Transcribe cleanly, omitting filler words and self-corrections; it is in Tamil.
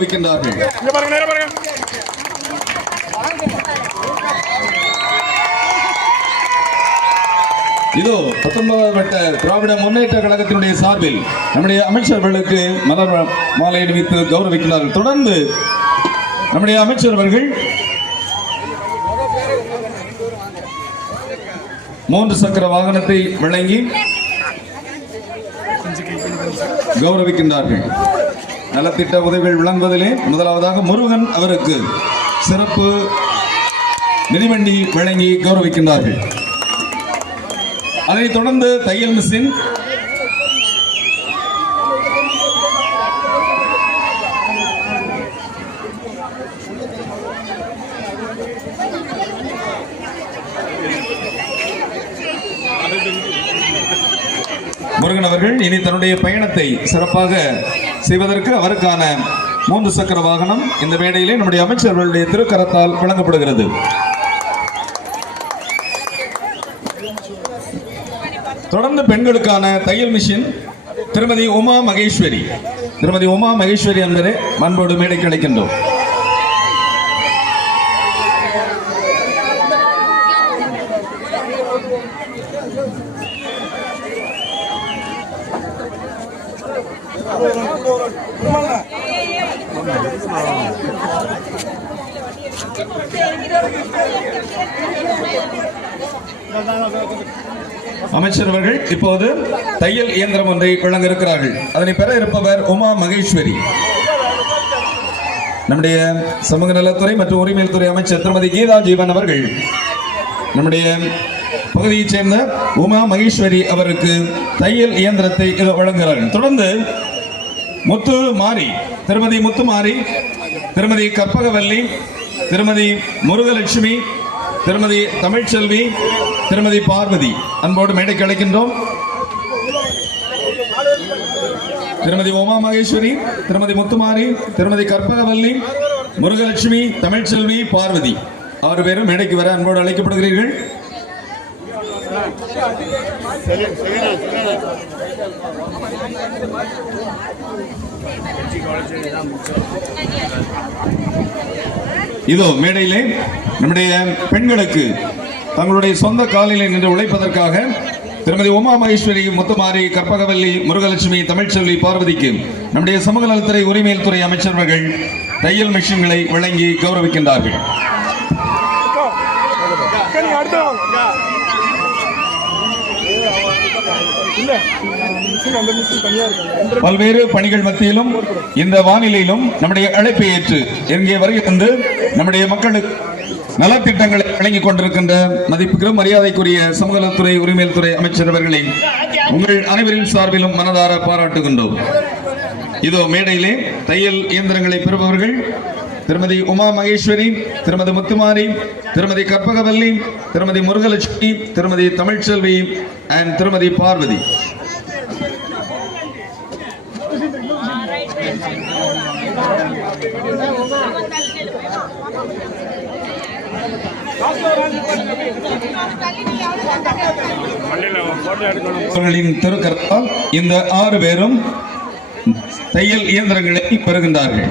வைக்கின்றார்கள். இதோ 19வது வட்ட திராவிட முன்னேற்ற கழகத்தினுடைய சார்பில் நம்முடைய அமைச்சர்களுக்கு மலர் மாலை அணிவித்து கௌரவிக்கிறார்கள். தொடர்ந்து நம்முடைய அமைச்சர் அவர்கள் 3 சக்கர வாகனத்தை வழங்கி கௌரவிக்கின்றார்கள். நலத்திட்ட உதவிகள் வழங்குவதிலே முதலாவதாக முருகன் அவருக்கு சிறப்பு மிதிவண்டி வழங்கி கௌரவிக்கின்றார்கள். அதைத் தொடர்ந்து தையல் மிஷின், முருகன் அவர்கள் இனி தன்னுடைய பயணத்தை சிறப்பாக செய்வதற்கு அவருக்கான 3 சக்கர வாகனம் இந்த மேடையிலே நம்முடைய அமைச்சர்களுடைய திருக்கரத்தால் வழங்கப்படுகிறது. தொடர்ந்து பெண்களுக்கான தையல் மிஷின் திருமதி உமா மகேஸ்வரி என்பதை அன்போடு மேடைக்கு அழைக்கின்றோம். அமைச்சர் அவர்கள் இப்போது தையல் இயந்திரம் ஒன்றை வழங்க இருக்கிறார்கள். அதனை பெற இருப்பவர் உமா மகேஸ்வரி. நம்முடைய சமூக நலத்துறை மற்றும் உரிமையல் துறை அமைச்சர் திருமதி கீதா ஜீவன் அவர்கள் நம்முடைய பகுதியைச் சேர்ந்த உமா மகேஸ்வரி அவருக்கு தையல் இயந்திரத்தை வழங்குகிறார்கள். தொடர்ந்து திருமதி முத்துமாரி, திருமதி கற்பகவல்லி, திருமதி முருகலட்சுமி, திருமதி தமிழ்ச்செல்வி, திருமதி பார்வதி அன்போடு மேடைக்கு அழைக்கின்றோம். திருமதி உமா மகேஸ்வரி, திருமதி முத்துமாரி, திருமதி கற்பகவல்லி, முருகலட்சுமி, தமிழ்ச்செல்வி, பார்வதி 6 பேரும் மேடைக்கு வர அன்போடு அழைக்கப்படுகிறீர்கள். இதோ மேடையிலே நம்முடைய பெண்களுக்கு தங்களுடைய சொந்த காலிலே நின்று உழைப்பதற்காக திருமதி உமா மகேஸ்வரி, முத்துமாரி, கற்பகவல்லி, முருகலட்சுமி, தமிழ்ச்செல்வி, பார்வதிக்கு நம்முடைய சமூக நலத்துறை உரிமையல் துறை அமைச்சர்கள் தையல் மிஷின்களை வழங்கி கௌரவிக்கின்றார்கள். பல்வேறு பணிகள் மத்தியிலும் இந்த வானிலையிலும் நம்முடைய அழைப்பை ஏற்று இங்கே வருகிறது நம்முடைய மக்களுக்கு நலத்திட்டங்களை வழங்கிக் கொண்டிருக்கின்ற மதிப்புக்கும் மரியாதைக்குரிய சமூக நலத்துறை உரிமையல் துறை அமைச்சர் அவர்களை உங்கள் அனைவரின் சார்பிலும் மனதார பாராட்டுகின்றோம். இதோ மேடையிலே தையல் இயந்திரங்களை பெறுபவர்கள் திருமதி உமா மகேஸ்வரி, திருமதி முத்துமாரி, திருமதி கற்பகவல்லி, திருமதி முருகலட்சுமி, திருமதி தமிழ்ச்செல்வி and திருமதி பார்வதி. திருக்கரத்தால் இந்த 6 பேரும் தையல் இயந்திரங்களை பெறுகின்றார்கள்.